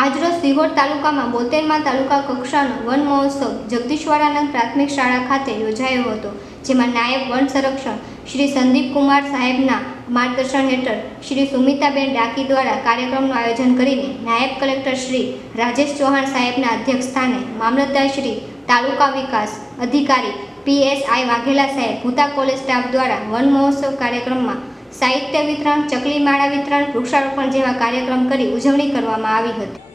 આજરોજ સિહોર તાલુકામાં બોતેરમાં તાલુકા કક્ષાનો વન મહોત્સવ જગદીશ્વરાનંદ પ્રાથમિક શાળા ખાતે યોજાયો હતો, જેમાં નાયબ વન સંરક્ષણ શ્રી સંદીપ કુમાર સાહેબના માર્ગદર્શન હેઠળ શ્રી સુમિતાબેન ડાકી દ્વારા કાર્યક્રમનું આયોજન કરીને નાયબ કલેક્ટર શ્રી રાજેશ ચૌહાણ સાહેબના અધ્યક્ષ સ્થાને મામલતદાર શ્રી તાલુકા વિકાસ અધિકારી પીએસઆઈ વાઘેલા સાહેબ, ભૂતા કોલેજ સ્ટાફ દ્વારા વન મહોત્સવ કાર્યક્રમમાં સાહિત્ય વિતરણ, ચકલી માળા વિતરણ, વૃક્ષારોપણ જેવા કાર્યક્રમ કરી ઉજવણી કરવામાં આવી હતી.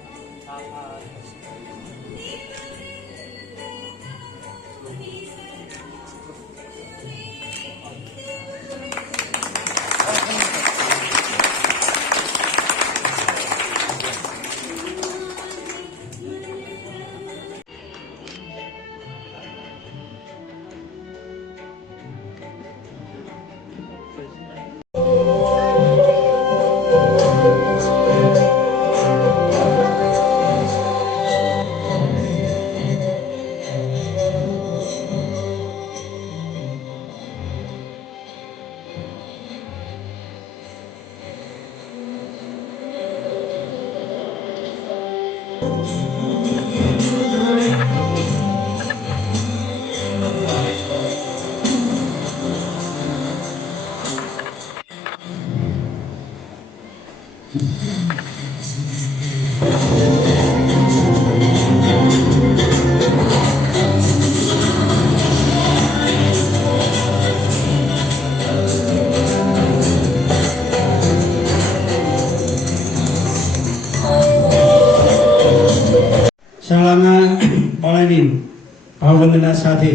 ભાવવંદના સાથે,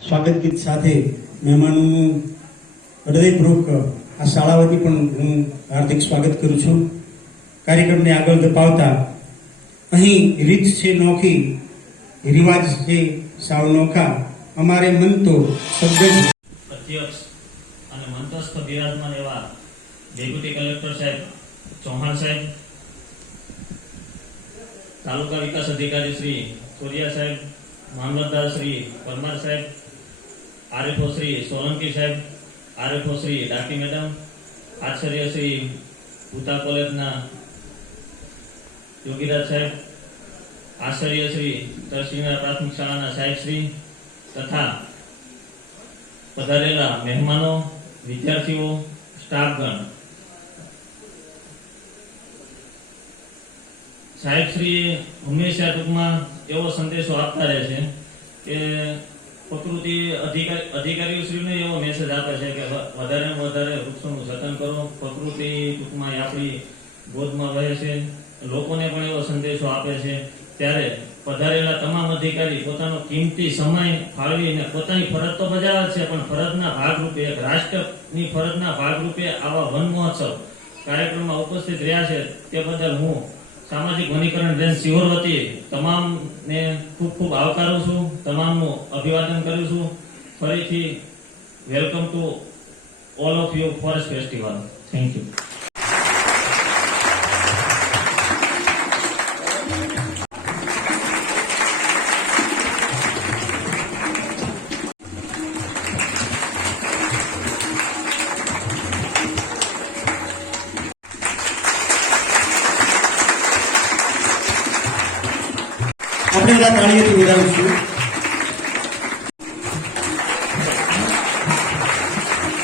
સ્વાગત ગીત સાથે મહેમાનોનું હૃદયપૂર્વક આ શાળાઓથી પણ હું હાર્દિક સ્વાગત કરું છું. કાર્યક્રમને આગળ ધપાવતા અહીં રીત છે નોખી, રિવાજ છે સાવ નોખા. અમારે મન તો શબ્દ જ અધ્યક્ષ અને મંતસ્થ બિરાજમાન એવા ડેપ્યુટી કલેક્ટર સાહેબ ચૌહાણ સાહેબ, તાલુકા વિકાસ અધિકારી શ્રી સોરિયા સાહેબ મામલતદાર શ્રી પરમાર સાહેબ આરએફઓ શ્રી સોલંકી સાહેબ આરએફઓ શ્રી ડાકી મેડમ આચાર્ય શ્રી ભૂતા કોલેજના યોગીરાજ સાહેબ આચાર્ય શ્રી તરસિંગા પ્રાથમિક શાળાના સાહેબ શ્રી તથા પધારેલા મહેમાનો વિદ્યાર્થીઓ સ્ટાફગણ સાહેબશ્રીએ હંમેશા ટૂંકમાં એવો સંદેશો આપતા રહે છે કે પ્રકૃતિ અધિકારી અધિકારીશ્રીને એવો મેસેજ આપે છે કે વધારે વધારે વૃક્ષોનું જતન કરો. પ્રકૃતિ ટૂંકમાં આપણી ગોદમાં વહે છે. લોકોને પણ એવો સંદેશો આપે છે. ત્યારે પધારેલા તમામ અધિકારી પોતાનો કિંમતી સમય ફાળવીને પોતાની ફરજ તો બજાવે છે, પણ ફરજના ભાગરૂપે, એક રાષ્ટ્રની ફરજના ભાગરૂપે આવા વન મહોત્સવ કાર્યક્રમમાં ઉપસ્થિત રહ્યા છે. તે બદલ હું સામાજિક વનીકરણ બેન સિહોર વતી તમામને ખૂબ ખૂબ આવકારું છું, તમામનું અભિવાદન કરું છું. ફરીથી welcome to all of you forest festival thank you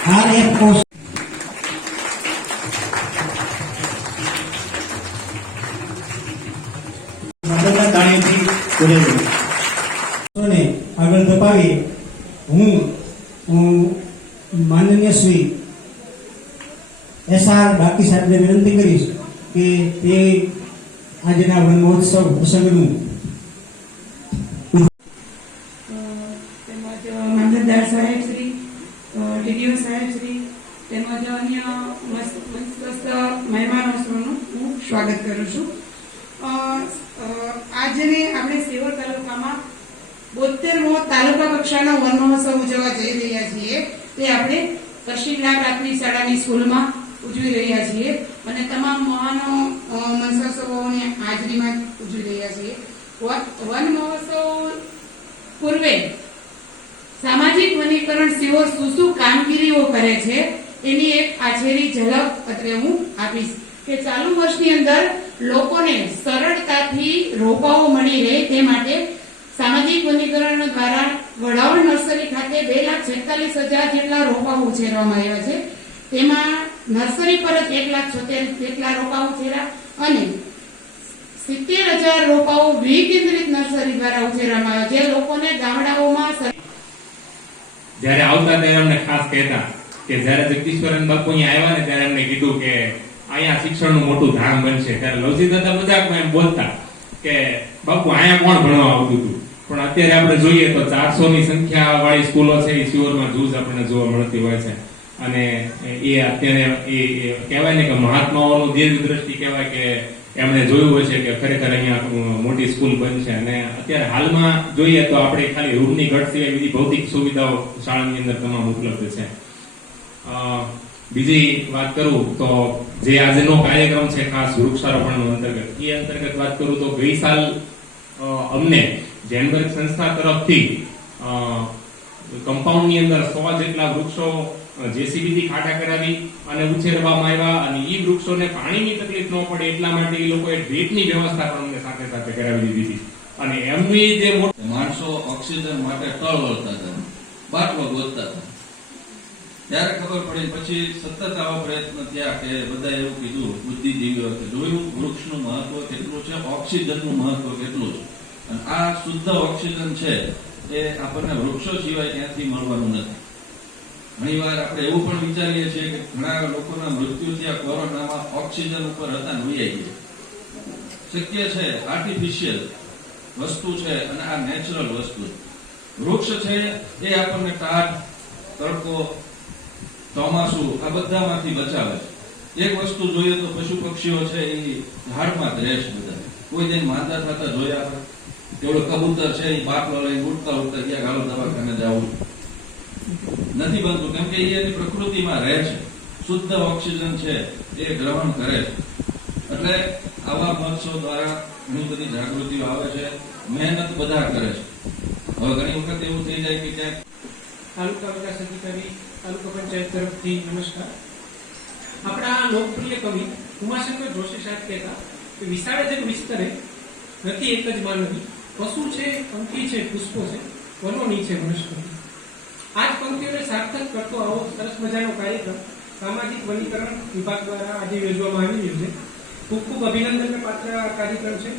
R એક વધાવીશું આગળ ધપાવી હું હું માનનીય શ્રી એસ આર બાકી સાહેબને વિનંતી કરીશ કે તે આજના વન મહોત્સવ પ્રસંગનું સાહેબ શ્રી તેમજ અન્ય મસ્ત- મહેમાનોનું હું સ્વાગત કરું છું. આજને આપણે સેવર તાલુકામાં બોતેરમો તાલુકા કક્ષાનો વન મહોત્સવ ઉજવવા જઈ રહ્યા છીએ. તે આપણે કશીલા પ્રાથમિક શાળાની સ્કૂલમાં ઉજવી રહ્યા છીએ અને તમામ મહાનો મંત્રસભોની હાજરીમાં ઉજવી રહ્યા છીએ. વન મહોત્સવ પૂર્વે સામાજિક વનીકરણ સેવો શું શું કામગીરીઓ કરે છે, એની એક આછેરી ઝલક અત્રે હું આપીશ કે ચાલુ વર્ષની અંદર લોકોને સરળતાથી રોપાઓ મળી રહે તે માટે સામાજિક વનીકરણ દ્વારા વડાવળ નર્સરી ખાતે બે લાખ છેતાલીસ હજાર જેટલા રોપાઓ ઉછેરવામાં આવ્યા છે. તેમાં નર્સરી પર જ એક લાખ છોતેર જેટલા રોપાઓ ઉછેર્યા અને સિત્તેર હજાર રોપાઓ વિકેન્દ્રિત નર્સરી દ્વારા ઉછેરવામાં આવ્યા જે લોકોને ગામડાઓમાં જ્યારે આવતા ત્યારે અમને ખાસ કહેતા કે જ્યારે જગદીશ્વરન બાપુ અહીંયા આવ્યા ને ત્યારે અમને કીધું કે અહીંયા શિક્ષણનું મોટું ધામ બનશે. ત્યારે લવજી દાદા મજાકમાં એમ બોલતા કે બાપુ, અહીંયા કોણ ભણવા આવતું હતું? પણ અત્યારે આપણે જોઈએ તો ચારસો ની સંખ્યા વાળી સ્કૂલો છે, એ શિવરમાં જૂજ આપણને જોવા મળતી હોય છે. અને એ અત્યારે એ કહેવાય ને કે મહાત્માઓનું દીર્ઘ દ્રષ્ટિ કહેવાય કે એમણે જોયું હોય છે કે ખરેખર અહીંયા મોટી સ્કૂલ બનશે. અને અત્યારે હાલમાં જોઈએ તો આપણે ખાલી રૂમની ઘટ સિવાય બીજી ભૌતિક સુવિધાઓ શાળાની અંદર તમામ ઉપલબ્ધ છે. બીજી વાત કરું તો જે આજનો કાર્યક્રમ છે, ખાસ વૃક્ષારોપણ અંતર્ગત, એ અંતર્ગત વાત કરું તો ગઈ સાલ અમને જેનબર્ગ સંસ્થા તરફથી કમ્પાઉન્ડની અંદર સો જેટલા વૃક્ષો જેસીબી થી ખાડા કરાવી અને ઉછેરવામાં આવ્યા અને એ વૃક્ષોને પાણીની તકલીફ ન પડે એટલા માટે એ લોકોએ ડ્રીપની વ્યવસ્થા પણ અમને સાથે સાથે કરાવી દીધી હતી. અને એમની જે માણસો ઓક્સિજન માટે તળ વળતા હતા, બાટલો ગોતતા હતા. ત્યારે ખબર પડી પછી સતત આવા પ્રયત્ન થયા કે બધા એવું કીધું, બુદ્ધિજીવીઓ કે જોયું, વૃક્ષનું મહત્વ કેટલું છે, ઓક્સિજનનું મહત્વ કેટલું છે? અને આ શુદ્ધ ઓક્સિજન છે, એ આપણને વૃક્ષો સિવાય ક્યાંથી મળવાનું નથી. ઘણીવાર આપણે એવું પણ વિચારીએ છીએ કે ઘણા લોકોના મૃત્યુ થયા કોરોનામાં ઓક્સિજન ઉપર હતા ને શક્ય છે આર્ટિફિશિયલ વસ્તુ છે અને આ નેચરલ વસ્તુ વૃક્ષ છે એ આપણને ટાઢ તડકો, ચોમાસું આ બધામાંથી બચાવે છે. એક વસ્તુ જોઈએ તો પશુ પક્ષીઓ છે એ ઝાડમાં જ રહે છે બધા. કોઈ દિન માંદા થતા જોયા એવડો કબૂતર છે એ બાટલો લઈને ઉડતા ઉડતા ગયા ગાળો દવાખાને જવું. નથી બનતું. કેમ કે એની પ્રકૃતિમાં રહે છે. શુદ્ધ ઓક્સિજન છે એ ગ્રહણ કરે છે. એટલે આવા મહોત્સવ દ્વારા ઘણી બધી જાગૃતિઓ આવે છે, મહેનત બધા કરે છે. હવે ઘણી વખત એવું થઈ જાય કે ક્યાંક તાલુકા વિકાસ અધિકારી, તાલુકા પંચાયત તરફથી નમસ્કાર. આપણા લોકપ્રિય કવિ ઉમાશંકર જોશી સાહેબ કહેતા કે વિશાળ જગ વિસ્તરે, નથી એક જ માનવી. પશુ છે, પંખી છે, પુષ્પો છે, વનોની છે વનસ્પતિ આ જ પંક્તિઓને સાર્થક કરતો આવો સરસ મજાનો કાર્યક્રમ સામાજિક વનીકરણ વિભાગ દ્વારા આજે યોજવામાં આવી રહ્યો છે. ખૂબ ખૂબ અભિનંદનને પાત્ર કાર્યક્રમ છે.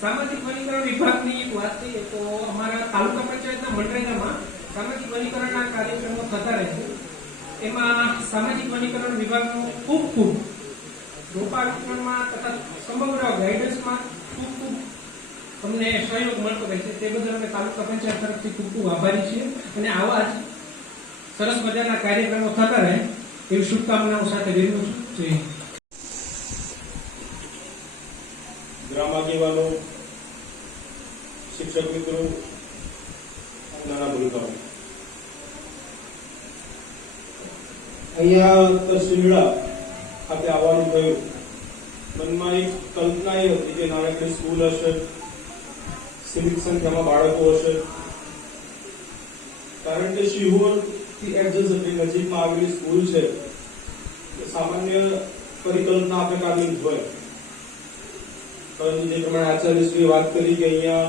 સામાજિક વનીકરણ વિભાગની વાત કરીએ તો અમારા તાલુકા પંચાયતના મનરેગામાં સામાજિક વનીકરણના કાર્યક્રમો થતા રહે છે. એમાં સામાજિક વનીકરણ વિભાગનો ખૂબ ખૂબ રોપારોપણમાં તથા સમગ્ર ગાઈડન્સમાં ખૂબ ખૂબ અમને સહયોગ મળતો રહે તે બદલ અમે તાલુકા પંચાયત તરફથી ખૂબ ખૂબ આભારી છીએ. અને આવા જ સરસ મજાના કાર્યક્રમો થતા રહે એવી શુભકામનાઓ સાથે વિરમું છું. જય શિક્ષક મિત્રો, નાના ભૂમિકાઓ અહીંયા તરસીમડા ખાતે આવવાનું થયું. મનમાં એક કલ્પના એ હતી કે નાણાકીય સ્કૂલ હશે. સીમિત સંખ્યામાં બાળકો હશે. કારણ કે શિહોરથી એડજસ્ટ નજીકમાં આવેલી સ્કૂલ છે સામાન્ય પરિકલ્પના આપણે કાઢી હોય. પરંતુ જે પ્રમાણે આચાર્યશ્રીએ વાત કરી કે અહીંયા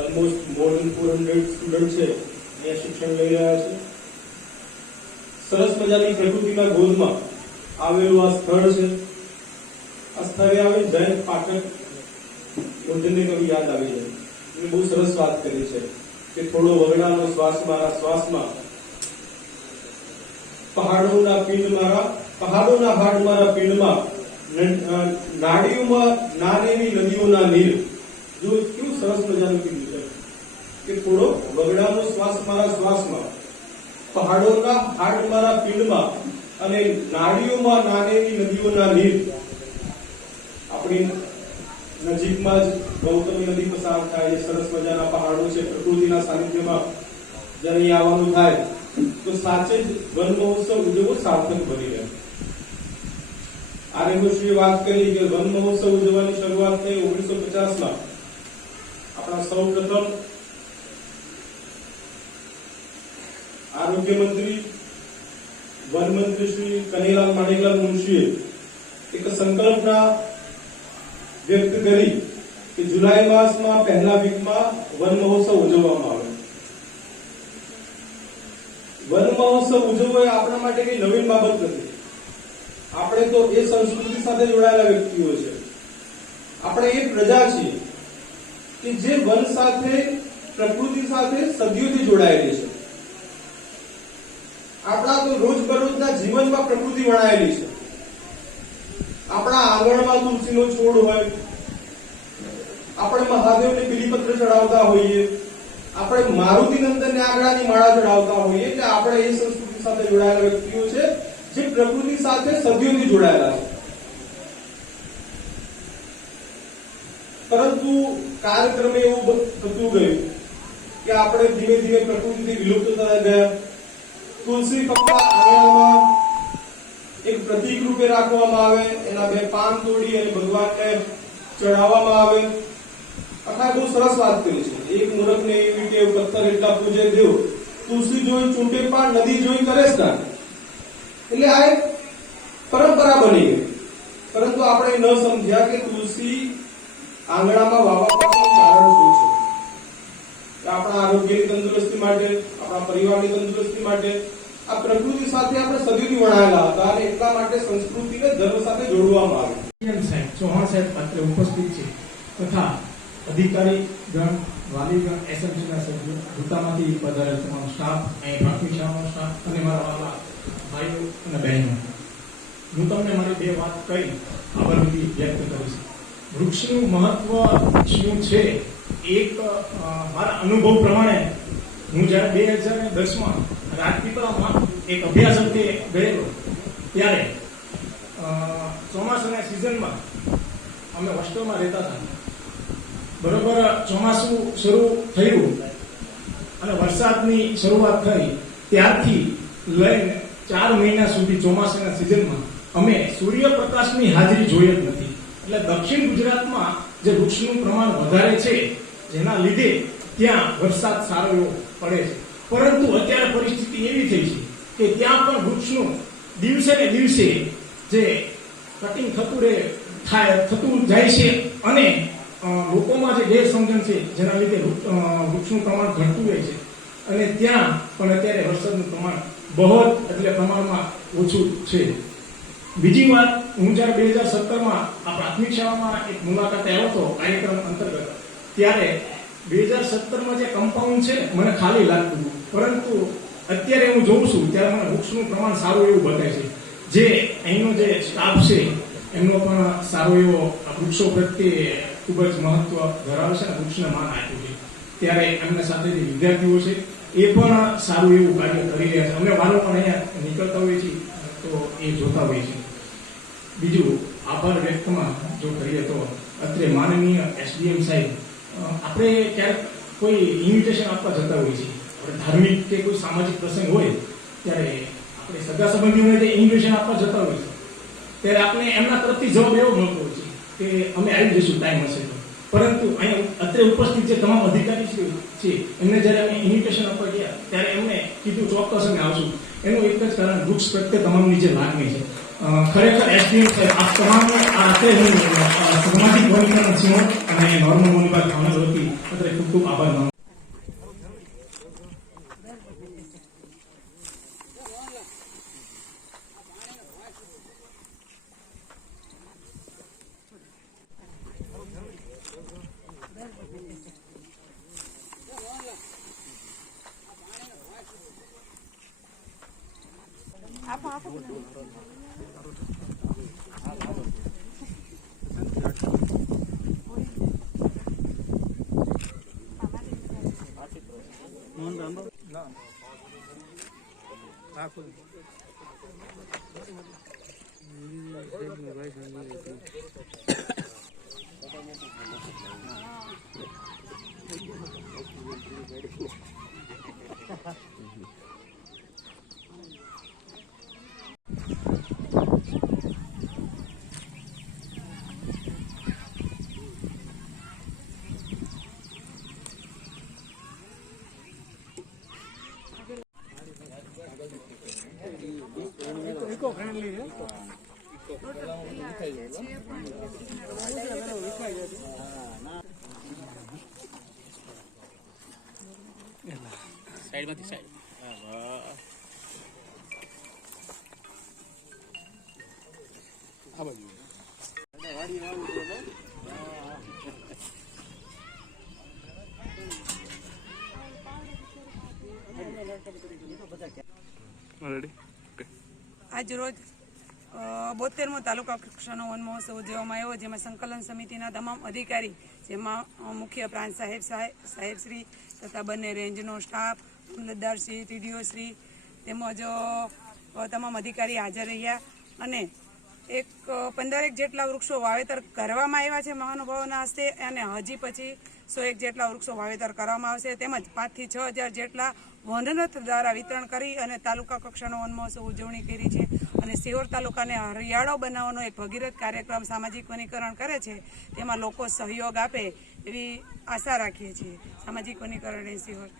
almost more than four hundred student છે, અહીંયા શિક્ષણ લઈ રહ્યા છે. સરસ મજાની પ્રકૃતિના ગોદમાં આવેલું આ સ્થળ છે. આ સ્થળે આવે જયંત પાઠક કવિ યાદ આવી જાય. એમણે બહુ સરસ વાત કરી છે કે થોડો વગડાનો શ્વાસ મારા શ્વાસમાં. પહાડોના પિંડ મારા પહાડોના હાડ મારા પિંડમાં નાડીઓમાં અ, એવી નદીઓના નીર. જો કેવું સરસ મજાનું કીધું છે કે થોડો વગડાનો શ્વાસ મારા શ્વાસમાં પહાડોના હાડ મારા પિંડમાં અને નાડીઓમાં નાનેની નદીઓના નીર. આપણી નજીકમાં જ ગૌતમી નદી પસાર થાય છે સરસ મજાના પહાડો છે, પ્રકૃતિના સાનિધ્યમાં જ્યારે અહીં આવવાનું થાય, તો સાચે જ વન મહોત્સવ ઉજવવો સાર્થક બની રહે. આર્યભૂષીએ વાત કરી કે વન મહોત્સવ ઉજવવાની શરૂઆત થઈ ઓગણીસો પચાસમાં. આપણા સૌ પ્રથમ આરોગ્ય મંત્રી વન મંત્રી શ્રી કનૈલાલ માણેકલાલ મુનશીએ એક સંકલ્પના વ્યક્ત કરી કે જુલાઈ માસમાં પહેલા વીકમાં વન મહોત્સવ ઉજવવામાં આવે. વન મહોત્સવ ઉજવવો એ આપણા માટે કઈ નવીન બાબત નથી. આપણે તો એ સંસ્કૃતિ સાથે જોડાયેલા વ્યક્તિઓ છે. આપણે એ પ્રજા છીએ કે જે વન સાથે, પ્રકૃતિ સાથે સદીઓથી જોડાયેલી છે. આપણા તો રોજબરોજના જીવનમાં પ્રકૃતિ વણાયેલી છે. આપણા આંગણમાં તુલસીનો છોડ હોય, આપણે મહાદેવને બિલીપત્ર ચડાવતા હોઈએ, આપણે મારુતિ નંદનને આંગણાની માળા ચડાવતા હોઈએ, એટલે આપણે એ સંસ્કૃતિ સાથે જોડાયેલા વ્યક્તિઓ છે, જે પ્રકૃતિ સાથે સદીઓથી જોડાયેલા છે. પરંતુ કાર્યક્રમે એવું થતું ગયું કે આપણે ધીમે ધીમે પ્રકૃતિથી વિલુપ્ત થતા ગયા. તુલસી પપ્પા આંગણામાં એક પ્રતિક રૂપે રાખવામાં આવે, એના બે પાન તોડી અને ભગવાનને ચડાવવામાં આવે. આખા બહુ સરસ વાત કરી છે. એક મૂર્ખને એવી કે પથ્થર એટલા પૂજે દેવ તુલસી જોઈ, ચૂંટે પાન નદી જોઈ કરે સ્નાન એટલે આ એક પરંપરા બની ગઈ. પરંતુ આપણે ન સમજ્યા કે તુલસી આંગણામાં વાવવા પાછળનું કારણ શું છે. આપણા આરોગ્યની તંદુરસ્તી માટે, આપણા પરિવારની તંદુરસ્તી માટે આ પ્રકૃતિ સાથે આપણે સદીથી વણાયેલા હતા અને એટલા માટે સંસ્કૃતિને ધર્મ સાથે જોડવામાં આવી. એમ સાહેબ, ચૌહાણ સાહેબ અત્રે ઉપસ્થિત છે. તથા અધિકારી ગણ વાલીગણ એસએમસીના સભ્યો ભૂતામાંથી પધારેલ તમામ સ્ટાફ અહીં પ્રાથમિક શાળાનો સ્ટાફ અને મારા વાલા ભાઈઓ અને બહેનો. હું તમને મારી બે વાત કહી આભાર વ્યક્ત કરીશ. વૃક્ષનું મહત્વ શું છે? એક મારા અનુભવ પ્રમાણે હું જ્યારે બે હજાર દસમાં રાજપીપળામાં એક અભ્યાસ અંતે ગયેલો, ત્યારે ચોમાસાના સિઝનમાં અમે હોસ્ટેલમાં રહેતા હતા. બરોબર ચોમાસું શરૂ થયું અને વરસાદની શરૂઆત થઈ. ત્યારથી લઈને ચાર મહિના સુધી ચોમાસાના સિઝનમાં અમે સૂર્યપ્રકાશની હાજરી જોઈ જ નથી. એટલે દક્ષિણ ગુજરાતમાં જે વૃક્ષનું પ્રમાણ વધારે છે, જેના લીધે ત્યાં વરસાદ સારો એવો પડે છે. પરંતુ અત્યારે પરિસ્થિતિ એવી થઈ છે કે ત્યાં પણ વૃક્ષનું દિવસે ને દિવસે જે કટિંગ થતું રહે, થાય, થતું જાય છે અને લોકોમાં જે ગેરસમજણ છે, જેના લીધે વૃક્ષનું પ્રમાણ ઘટતું રહે છે. અને ત્યાં પણ અત્યારે વરસાદનું પ્રમાણ બહુ એટલે પ્રમાણમાં ઓછું છે. બીજી વાત, હું જ્યારે બે હજાર સત્તરમાં આ પ્રાથમિક શાળામાં એક મુલાકાતે આવ્યો હતો, કાર્યક્રમ અંતર્ગત, ત્યારે બે હજાર સત્તરમાં જે કમ્પાઉન્ડ છે, મને ખાલી લાગતું. પરંતુ અત્યારે હું જોઉં છું, ત્યારે મને વૃક્ષનું પ્રમાણ સારું એવું બતાય છે. જે અહીંનો જે સ્ટાફ છે, એમનો પણ સારો એવો વૃક્ષો પ્રત્યે ખૂબ જ મહત્વ ધરાવે છે અને વૃક્ષને માન આપ્યું છે. ત્યારે એમના સાથે જે વિદ્યાર્થીઓ છે, એ પણ સારું એવું કાર્ય કરી રહ્યા છે. અમે વારો પણ અહીંયા નીકળતા હોઈએ છીએ, તો એ જોતા હોઈએ છીએ. બીજું, આભાર વ્યક્તમાં જો કરીએ તો અત્રે માનનીય એસડીએમ સાહેબ આપણે ક્યારેક કોઈ ઇન્વિટેશન આપવા જતા હોઈએ છીએ. આપણે ધાર્મિક કે કોઈ સામાજિક પ્રસંગ હોય, ત્યારે આપણે સગા સંબંધીઓને જે ઇન્વિટેશન આપવા જતા હોઈએ છીએ. ત્યારે આપણે એમના તરફથી જવાબ એવો મળતો હોય છે કે અમે આવી જઈશું ટાઈમ હશે પરંતુ અહીંયા અત્યારે ઉપસ્થિત જે તમામ અધિકારી છે, એમને જ્યારે અમે ઇન્વિટેશન આપવા ગયા, ત્યારે એમને કીધું ચોક્કસ અમે આવશું. એનું એક જ કારણ વૃક્ષ પ્રત્યે તમામની જે લાગણી છે. ખરેખર એસડીએમ સાહેબ આપ તમામને આ રાતે હું સામાજિક ભૂમિકા નરસિંહો અને નોર્મલ મોનીબા ખાના જોતી અત્યારે ખૂબ ખૂબ આભાર માનું Yeah, না આજ રોજ બોતેરમો તાલુકા કક્ષાનો વન મહોત્સવ ઉજવવામાં આવ્યો જેમાં સંકલન સમિતિના તમામ અધિકારી જેમાં મુખ્ય પ્રાંત સાહેબ સાહેબ સાહેબશ્રી તથા બંને રેન્જનો સ્ટાફ અમલતદારશ્રી ટીડીઓશ્રી તેમજ તમામ અધિકારી હાજર રહ્યા અને એક પંદરેક જેટલા વૃક્ષો વાવેતર કરવામાં આવ્યા છે મહાનુભાવોના હસ્તે અને હજી પછી સો એક જેટલા વૃક્ષો વાવેતર કરવામાં આવશે. તેમજ પાંચથી છ હજાર જેટલા વનરથ દ્વારા વિતરણ કરી અને તાલુકા કક્ષાનો વન મહોત્સવ ઉજવણી કરી છે અને સિહોર તાલુકાને હરિયાળો બનાવવાનો એક ભગીરથ કાર્યક્રમ સામાજિક વનીકરણ કરે છે. તેમાં લોકો સહયોગ આપે એવી આશા રાખીએ છીએ. સામાજિક વનીકરણ એ સિહોર.